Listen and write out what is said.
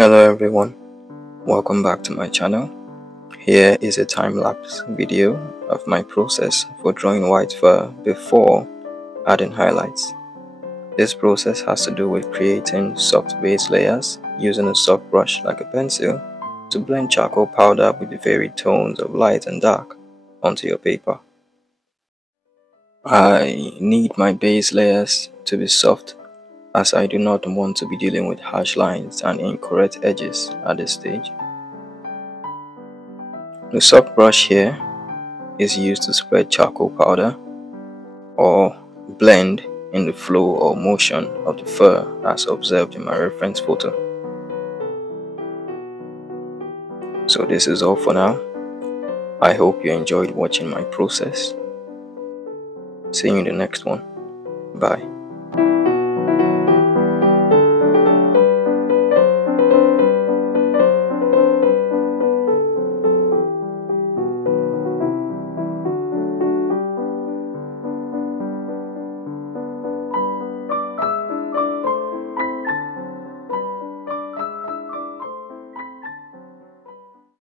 Hello everyone, welcome back to my channel. Here is a time-lapse video of my process for drawing white fur before adding highlights. This process has to do with creating soft base layers using a soft brush like a pencil to blend charcoal powder with the varied tones of light and dark onto your paper. I need my base layers to be soft as I do not want to be dealing with harsh lines and incorrect edges at this stage. The soft brush here is used to spread charcoal powder or blend in the flow or motion of the fur as observed in my reference photo. So this is all for now. I hope you enjoyed watching my process. See you in the next one. Bye.